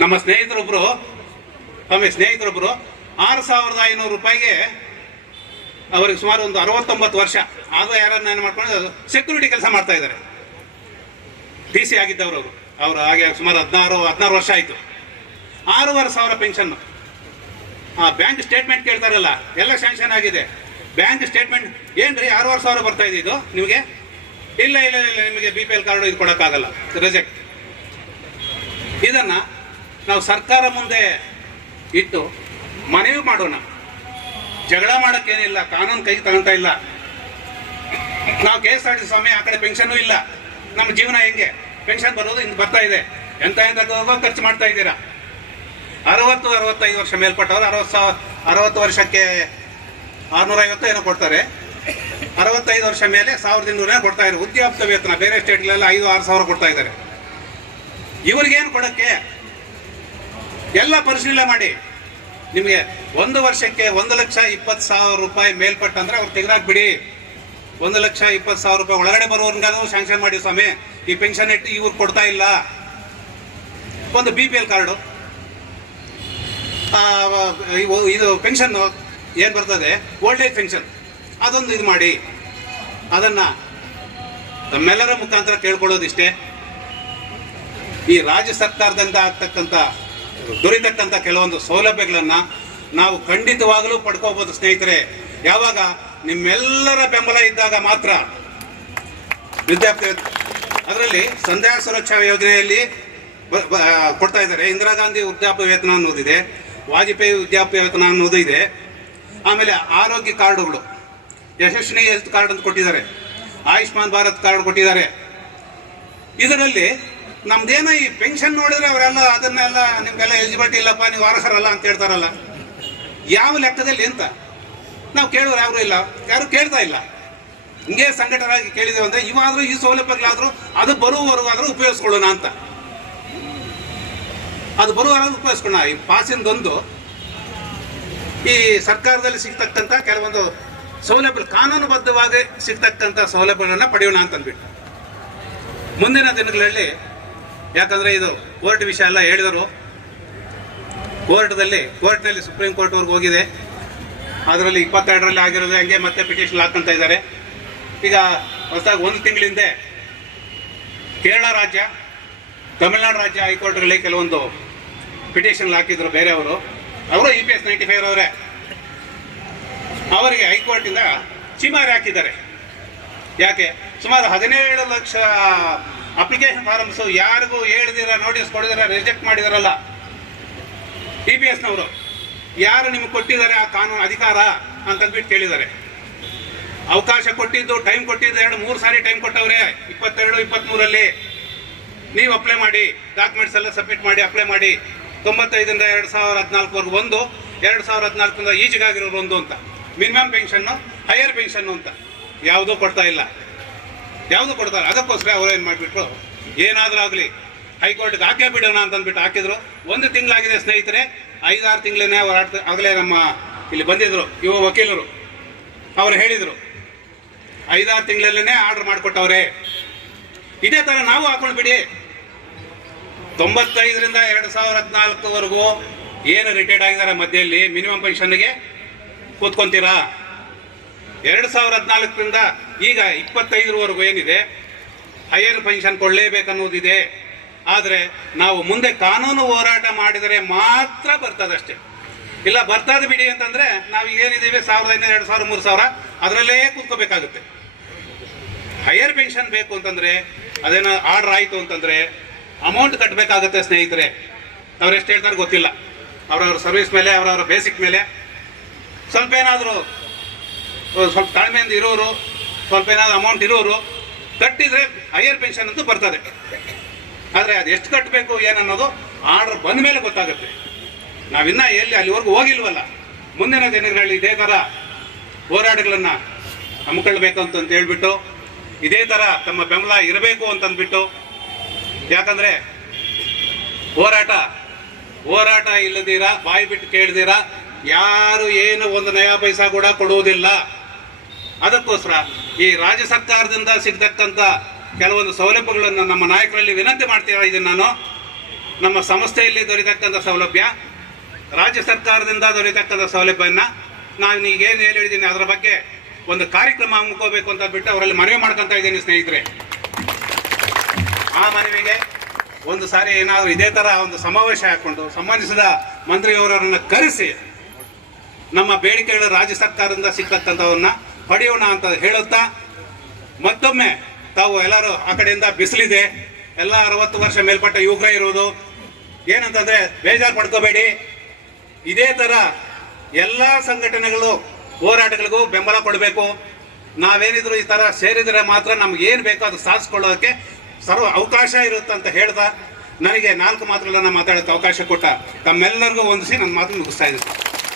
ನಮ್ಮ ಸ್ನೇಹಿತರೊಬ್ಬರು ಒಮ್ಮೆ ಸ್ನೇಹಿತರೊಬ್ಬರು ಆರು ಸಾವಿರದ ಐನೂರು ರೂಪಾಯಿಗೆ ಅವರಿಗೆ ಸುಮಾರು ಒಂದು ಅರವತ್ತೊಂಬತ್ತು ವರ್ಷ. ಆಗೋ ಯಾರನ್ನ ಏನು ಮಾಡ್ಕೊಂಡು ಸೆಕ್ಯೂರಿಟಿ ಕೆಲಸ ಮಾಡ್ತಾ ಇದ್ದಾರೆ. ಡಿ ಸಿ ಆಗಿದ್ದವರು ಅವರು. ಅವರು ಹಾಗೆ ಸುಮಾರು ಹದಿನಾರು ಹದಿನಾರು ವರ್ಷ ಆಯಿತು. ಆರೂವರೆ ಸಾವಿರ ಪೆನ್ಷನ್ ಆ ಬ್ಯಾಂಕ್ ಸ್ಟೇಟ್ಮೆಂಟ್ ಕೇಳ್ತಾರಲ್ಲ, ಎಲ್ಲ ಸ್ಯಾಂಕ್ಷನ್ ಆಗಿದೆ. ಬ್ಯಾಂಕ್ ಸ್ಟೇಟ್ಮೆಂಟ್ ಏನ್ರಿ ಆರೂವರೆ ಸಾವಿರ ಬರ್ತಾ ಇದೆ ಇದು? ನಿಮಗೆ? ಇಲ್ಲ ಇಲ್ಲ ಇಲ್ಲ ನಿಮಗೆ ಬಿ ಪಿ ಎಲ್ ಕಾರ್ಡು ಇದು ಕೊಡೋಕ್ಕಾಗಲ್ಲ. ರಿಜೆಕ್ಟ್ ಇದನ್ನ ನಾವು ಸರ್ಕಾರ ಮುಂದೆ ಇಟ್ಟು ಮನವಿ ಮಾಡೋಣ. ಜಗಳ ಮಾಡೋಕ್ಕೇನಿಲ್ಲ, ಕಾನೂನು ಕೈಗೆ ತಗೊಂತಾ ಇಲ್ಲ. ನಾವು ಕೆ ಎಸ್ ಆರ್ ಟಿ ಸ್ವಾಮಿ, ಆ ಕಡೆ ಪೆನ್ಷನ್ ಇಲ್ಲ. ನಮ್ಮ ಜೀವನ ಹೆಂಗೆ? ಪೆನ್ಷನ್ ಬರೋದು ಹಿಂಗೆ ಬರ್ತಾ ಇದೆ. ಎಂತ ಎಂತ ಖರ್ಚು ಮಾಡ್ತಾ ಇದ್ದೀರಾ? ಅರವತ್ತು, ಅರವತ್ತೈದು ವರ್ಷ ಮೇಲ್ಪಟ್ಟವ್ರು, ಅರವತ್ತು ಸಾವಿರ, ಅರವತ್ತು ವರ್ಷಕ್ಕೆ ಆರ್ನೂರ ಐವತ್ತು ಏನೋ ಕೊಡ್ತಾರೆ. ಅರವತ್ತೈದು ವರ್ಷ ಮೇಲೆ ಸಾವಿರದ ಇನ್ನೂರ ಕೊಡ್ತಾ ಇದ್ದಾರೆ. ಉದ್ಯೋಗ ವೇತನ ಬೇರೆ ಸ್ಟೇಟ್ಗಳೆಲ್ಲ ಐದು, ಆರು ಸಾವಿರ ಕೊಡ್ತಾ ಇದ್ದಾರೆ. ಇವ್ರಿಗೇನು ಕೊಡಕ್ಕೆ? ಎಲ್ಲ ಪರಿಶೀಲನೆ ಮಾಡಿ. ನಿಮಗೆ ಒಂದು ವರ್ಷಕ್ಕೆ ಒಂದು ಲಕ್ಷ ಇಪ್ಪತ್ತು ಸಾವಿರ ರೂಪಾಯಿ ಮೇಲ್ಪಟ್ಟಂದ್ರೆ ಅವ್ರು ತೆಗೆದಾಕ್ಬಿಡಿ ಒಂದು ಲಕ್ಷ ಇಪ್ಪತ್ತು ಸಾವಿರ ರೂಪಾಯಿ ಒಳಗಡೆ ಬರೋರ್ಗಾದ್ರೂ ಸ್ಯಾಂಕ್ಷನ್ ಮಾಡಿ ಸ್ವಾಮಿ. ಈ ಪೆನ್ಷನ್ ಇಟ್ಟು ಇವ್ರು ಕೊಡ್ತಾ ಇಲ್ಲ. ಒಂದು ಬಿ ಪಿ ಎಲ್ ಕಾರ್ಡು. ಇದು ಪೆನ್ಷನ್ ಏನು ಬರ್ತದೆ? ಓಲ್ಡ್ ಏಜ್ ಪೆನ್ಷನ್ ಅದೊಂದು ಇದು ಮಾಡಿ. ಅದನ್ನ ತಮ್ಮೆಲ್ಲರ ಮುಖಾಂತರ ಕೇಳ್ಕೊಳ್ಳೋದಿಷ್ಟೇ. ಈ ರಾಜ್ಯ ಸರ್ಕಾರದಿಂದ ಆಗ್ತಕ್ಕಂಥ ದೊರೀತಕ್ಕಂಥ ಕೆಲವೊಂದು ಸೌಲಭ್ಯಗಳನ್ನು ನಾವು ಖಂಡಿತವಾಗಲೂ ಪಡ್ಕೋಬೋದು ಸ್ನೇಹಿತರೆ. ಯಾವಾಗ? ನಿಮ್ಮೆಲ್ಲರ ಬೆಂಬಲ ಇದ್ದಾಗ ಮಾತ್ರ. ವಿದ್ಯಾರ್ಥಿ ಅದರಲ್ಲಿ ಸಂಧ್ಯಾ ಸುರಕ್ಷಾ ಯೋಜನೆಯಲ್ಲಿ ಕೊಡ್ತಾ ಇದ್ದಾರೆ. ಇಂದಿರಾ ಗಾಂಧಿ ವೃದ್ಧಾಪ್ಯ ವೇತನ ಅನ್ನೋದಿದೆ, ವಾಜಪೇಯಿ ವೃದ್ಧಾಪ್ಯ ವೇತನ ಅನ್ನೋದು ಇದೆ ಆಮೇಲೆ ಆರೋಗ್ಯ ಕಾರ್ಡುಗಳು, ಯಶಸ್ವಿನಿ ಹೆಲ್ತ್ ಕಾರ್ಡ್ ಅಂತ ಕೊಟ್ಟಿದ್ದಾರೆ, ಆಯುಷ್ಮಾನ್ ಭಾರತ್ ಕಾರ್ಡ್ ಕೊಟ್ಟಿದ್ದಾರೆ. ಇದರಲ್ಲಿ ನಮ್ದೇನೋ ಈ ಪೆನ್ಷನ್ ನೋಡಿದ್ರೆ ಅವರೆಲ್ಲ ಅದನ್ನೆಲ್ಲ ನಿಮ್ಗೆಲ್ಲ ಎಲಿಜಿಬಿಲಿಟಿ ಇಲ್ಲಪ್ಪ, ನೀವು ವಾರಸರಲ್ಲ ಅಂತ ಹೇಳ್ತಾರಲ್ಲ. ಯಾವ ಲೆಕ್ಕದಲ್ಲಿ ಎಂತ ನಾವು ಕೇಳೋರು ಯಾರು ಇಲ್ಲ, ಯಾರು ಕೇಳ್ತಾ ಇಲ್ಲ. ಹಿಂಗೆ ಸಂಘಟನಾಗಿ ಕೇಳಿದೇವೆ ಅಂದ್ರೆ ಇವಾದ್ರೂ ಈ ಸೌಲಭ್ಯಗಳಾದ್ರೂ ಅದು ಬರುವವರೆಗಾದ್ರೂ ಉಪಯೋಗಿಸ್ಕೊಳ್ಳೋಣ ಅಂತ. ಅದು ಬರುವವರೆಗೂ ಉಪಯೋಗಿಸ್ಕೊಳ್ಳೋಣ. ಈ ಪಾಸಿಂದೊಂದು ಈ ಸರ್ಕಾರದಲ್ಲಿ ಸಿಗ್ತಕ್ಕಂಥ ಕೆಲವೊಂದು ಸೌಲಭ್ಯ, ಕಾನೂನುಬದ್ಧವಾಗಿ ಸಿಗ್ತಕ್ಕಂಥ ಸೌಲಭ್ಯಗಳನ್ನ ಪಡೆಯೋಣ ಅಂತ ಅಂದ್ಬಿಟ್ಟು. ಮುಂದಿನ ದಿನಗಳಲ್ಲಿ ಯಾಕಂದ್ರೆ ಇದು ಕೋರ್ಟ್ ವಿಷಯ ಎಲ್ಲ ಹೇಳಿದರು. ಕೋರ್ಟ್ದಲ್ಲಿ ಕೋರ್ಟ್ನಲ್ಲಿ ಸುಪ್ರೀಂ ಕೋರ್ಟ್ವರೆಗೂ ಹೋಗಿದೆ. ಅದರಲ್ಲಿ ಇಪ್ಪತ್ತೆರಡರಲ್ಲಿ ಆಗಿರೋದು ಹಂಗೆ ಮತ್ತೆ ಪಿಟಿಷನ್ ಹಾಕಂತ ಇದ್ದಾರೆ. ಈಗ ಹೊಸದಾಗಿ ಒಂದು ತಿಂಗಳ ಹಿಂದೆ ಕೇರಳ ರಾಜ್ಯ, ತಮಿಳುನಾಡು ರಾಜ್ಯ ಹೈಕೋರ್ಟ್ಗಳಲ್ಲಿ ಕೆಲವೊಂದು ಪಿಟಿಷನ್ ಹಾಕಿದ್ರು ಬೇರೆಯವರು. ಅವರು E P S ninety five ಅವರೇ. ಅವರಿಗೆ ಹೈಕೋರ್ಟಿಂದ ಚಿಮಾರಿ ಹಾಕಿದ್ದಾರೆ. ಯಾಕೆ? ಸುಮಾರು ಹದಿನೇಳು ಲಕ್ಷ ಅಪ್ಲಿಕೇಶನ್ ಫಾರಮ್ಸ್ ಯಾರಿಗೂ ಹೇಳಿದಿರ, ನೋಟಿಸ್ ಕೊಡಿದಿರ ರಿಜೆಕ್ಟ್ ಮಾಡಿದಾರಲ್ಲ. ಇ ಪಿ ಎಸ್ನವರು ಯಾರು ನಿಮ್ಗೆ ಕೊಟ್ಟಿದ್ದಾರೆ ಆ ಕಾನೂನು ಅಧಿಕಾರ ಅಂತಂದ್ಬಿಟ್ಟು ಕೇಳಿದ್ದಾರೆ. ಅವಕಾಶ ಕೊಟ್ಟಿದ್ದು ಟೈಮ್ ಕೊಟ್ಟಿದ್ದು ಎರಡು, ಮೂರು ಸಾರಿ ಟೈಮ್ ಕೊಟ್ಟವ್ರೆ. ಇಪ್ಪತ್ತೆರಡು ಇಪ್ಪತ್ತ್ಮೂರಲ್ಲಿ ನೀವು ಅಪ್ಲೈ ಮಾಡಿ ಡಾಕ್ಯುಮೆಂಟ್ಸ್ ಎಲ್ಲ ಸಬ್ಮಿಟ್ ಮಾಡಿ ಅಪ್ಲೈ ಮಾಡಿ. ತೊಂಬತ್ತೈದರಿಂದ ಎರಡು ಸಾವಿರ ಹದಿನಾಲ್ಕವರೆಗೂ ಒಂದು, ಎರಡು ಸಾವಿರ ಹದಿನಾಲ್ಕರಿಂದ ಈಜಿಗಾಗಿರೋರು ಒಂದು ಅಂತ. ಮಿನಿಮಮ್ ಪೆನ್ಷನ್ನು ಹೈಯರ್ ಪೆನ್ಷನ್ನು ಅಂತ. ಯಾವುದೂ ಕೊಡ್ತಾ ಇಲ್ಲ. ಯಾವುದು ಕೊಡ್ತಾರೆ? ಅದಕ್ಕೋಸ್ಕರ ಅವ್ರು ಏನು ಮಾಡಿಬಿಟ್ರು, ಏನಾದರೂ ಆಗಲಿ, ಹೈಕೋರ್ಟ್ಗೆ ಹಾಕೇ ಬಿಡೋಣ ಅಂತ ಅಂದ್ಬಿಟ್ಟು ಹಾಕಿದ್ರು. ಒಂದು ತಿಂಗಳಾಗಿದೆ ಸ್ನೇಹಿತರೆ, ಐದಾರು ತಿಂಗಳೇ ಅವ್ರು ಆಗಲೇ ನಮ್ಮ ಇಲ್ಲಿ ಬಂದಿದ್ರು, ಇವ ವಕೀಲರು. ಅವ್ರು ಹೇಳಿದರು, ಐದಾರು ತಿಂಗಳಲ್ಲೇ ಆರ್ಡರ್ ಮಾಡಿಕೊಟ್ಟವ್ರೆ. ಇದೇ ಥರ ನಾವು ಹಾಕೊಂಡು ಬಿಡಿ. ತೊಂಬತ್ತೈದರಿಂದ ಎರಡು ಸಾವಿರ ಹದಿನಾಲ್ಕವರೆಗೂ ಏನು ರಿಟೈರ್ಡ್ ಆಗಿದ್ದಾರೆ ಮಧ್ಯದಲ್ಲಿ, ಮಿನಿಮಮ್ ಪೆನ್ಷನ್ಗೆ ಕೂತ್ಕೊಂತೀರಾ? ಎರಡು ಸಾವಿರ ಹದಿನಾಲ್ಕರಿಂದ ಈಗ ಇಪ್ಪತ್ತೈದರವರೆಗೂ ಏನಿದೆ? ಹೈಯರ್ ಪೆನ್ಷನ್ ಕೊಡಲೇಬೇಕನ್ನೋದಿದೆ ಆದರೆ ನಾವು ಮುಂದೆ ಕಾನೂನು ಹೋರಾಟ ಮಾಡಿದರೆ ಮಾತ್ರ ಬರ್ತದಷ್ಟೇ. ಇಲ್ಲ, ಬರ್ತದೆ ಬಿಡಿ ಅಂತಂದ್ರೆ ನಾವು ಏನಿದ್ದೀವಿ ಸಾವಿರದ ಐನೂರು ಎರಡು ಸಾವಿರ, ಮೂರು ಸಾವಿರ, ಅದರಲ್ಲೇ ಕೂತ್ಕೋಬೇಕಾಗುತ್ತೆ. ಹೈಯರ್ ಪೆನ್ಷನ್ ಬೇಕು ಅಂತಂದ್ರೆ ಅದೇನೋ ಆರ್ಡರ್ ಆಯಿತು ಅಂತಂದ್ರೆ ಅಮೌಂಟ್ ಕಟ್ಟಬೇಕಾಗುತ್ತೆ ಸ್ನೇಹಿತರೆ. ಅವ್ರು ಎಷ್ಟು ಹೇಳ್ತಾರೆ ಗೊತ್ತಿಲ್ಲ. ಅವರವ್ರ ಸರ್ವಿಸ್ ಮೇಲೆ, ಅವರವರ ಬೇಸಿಕ್ ಮೇಲೆ ಸ್ವಲ್ಪ ಏನಾದರೂ ಸ್ವಲ್ಪ ತಾಳ್ಮೆಯಿಂದ ಇರೋರು, ಸ್ವಲ್ಪ ಏನಾದ್ರು ಅಮೌಂಟ್ ಇರೋರು, ಕಟ್ಟಿದ್ರೆ ಹೈಯರ್ ಪೆನ್ಷನ್ ಅಂತೂ ಬರ್ತದೆ. ಆದರೆ ಅದು ಎಷ್ಟು ಕಟ್ಟಬೇಕು ಏನನ್ನೋದು ಆರ್ಡರ್ ಬಂದ ಮೇಲೆ ಗೊತ್ತಾಗುತ್ತೆ. ನಾವಿನ್ನ ಎಲ್ಲಿ ಅಲ್ಲಿವರೆಗೂ ಹೋಗಿಲ್ವಲ್ಲ. ಮುಂದಿನ ದಿನಗಳಲ್ಲಿ ಇದೇ ಥರ ಹೋರಾಟಗಳನ್ನು ಹಮ್ಮಿಕೊಳ್ಬೇಕು ಅಂತ ಹೇಳ್ಬಿಟ್ಟು, ಇದೇ ಥರ ತಮ್ಮ ಬೆಂಬಲ ಇರಬೇಕು ಅಂತಂದ್ಬಿಟ್ಟು ಯಾಕಂದ್ರೆ ಹೋರಾಟ ಹೋರಾಟ ಇಲ್ಲದಿರ, ಬಾಯಿ ಬಿಟ್ಟು ಕೇಳ್ದಿರ, ಯಾರು ಏನು ಒಂದು ನಯಾ ಪೈಸಾ ಕೂಡ ಕೊಡುವುದಿಲ್ಲ. ಅದಕ್ಕೋಸ್ಕರ ಈ ರಾಜ್ಯ ಸರ್ಕಾರದಿಂದ ಸಿಗ್ತಕ್ಕಂಥ ಕೆಲವೊಂದು ಸೌಲಭ್ಯಗಳನ್ನು ನಮ್ಮ ನಾಯಕರಲ್ಲಿ ವಿನಂತಿ ಮಾಡ್ತೀರಾ ಇದನ್ನು ನಾನು. ನಮ್ಮ ಸಂಸ್ಥೆಯಲ್ಲಿ ದೊರೆತಕ್ಕಂಥ ಸೌಲಭ್ಯ, ರಾಜ್ಯ ಸರ್ಕಾರದಿಂದ ದೊರೆತಕ್ಕಂಥ ಸೌಲಭ್ಯವನ್ನು ನಾನು ಈಗ ಏನು ಹೇಳಿ ಹೇಳಿದ್ದೀನಿ ಅದರ ಬಗ್ಗೆ ಒಂದು ಕಾರ್ಯಕ್ರಮ ಹಮ್ಮಿಕೋಬೇಕು ಅಂತ ಬಿಟ್ಟು ಅವರಲ್ಲಿ ಮನವಿ ಮಾಡ್ಕೊತಾ ಇದ್ದೀನಿ ಸ್ನೇಹಿತರೆ. ಆ ಮನವಿಗೆ ಒಂದು ಸಾರಿ ಏನಾದರೂ ಇದೇ ಥರ ಒಂದು ಸಮಾವೇಶ ಹಾಕ್ಕೊಂಡು ಸಂಬಂಧಿಸಿದ ಮಂತ್ರಿಯವರನ್ನು ಕರೆಸಿ ನಮ್ಮ ಬೇಡಿಕೆಗಳು ರಾಜ್ಯ ಸರ್ಕಾರದಿಂದ ಸಿಕ್ಕಂಥವನ್ನ ಪಡೆಯೋಣ ಅಂತ ಹೇಳುತ್ತಾ, ಮತ್ತೊಮ್ಮೆ ತಾವು ಎಲ್ಲರೂ ಆ ಕಡೆಯಿಂದ ಬಿಸಿಲಿದೆ, ಎಲ್ಲ ಅರವತ್ತು ವರ್ಷ ಮೇಲ್ಪಟ್ಟ ಯುವಕ ಇರೋದು. ಏನಂತಂದ್ರೆ ಬೇಜಾರು ಪಡ್ಕೋಬೇಡಿ. ಇದೇ ತರ ಎಲ್ಲ ಸಂಘಟನೆಗಳು ಹೋರಾಟಗಳಿಗೂ ಬೆಂಬಲ ಕೊಡಬೇಕು. ನಾವೇನಿದ್ರು ಈ ತರ ಸೇರಿದರೆ ಮಾತ್ರ ನಮ್ಗೆ ಏನು ಬೇಕೋ ಅದು ಸಾಧಿಸ್ಕೊಳ್ಳೋದಕ್ಕೆ ಸರ್ವ ಅವಕಾಶ ಇರುತ್ತೆ ಅಂತ ಹೇಳ್ದ. ನನಗೆ ನಾಲ್ಕು ಮಾತುಗಳನ್ನ ಮಾತಾಡೋಕ್ಕೆ ಅವಕಾಶ ಕೊಟ್ಟ ತಮ್ಮೆಲ್ಲರಿಗೂ ಹೊಂದಿಸಿ ನನ್ನ ಮಾತು ಮುಗಿಸ್ತಾ ಇದ್ದೀನಿ.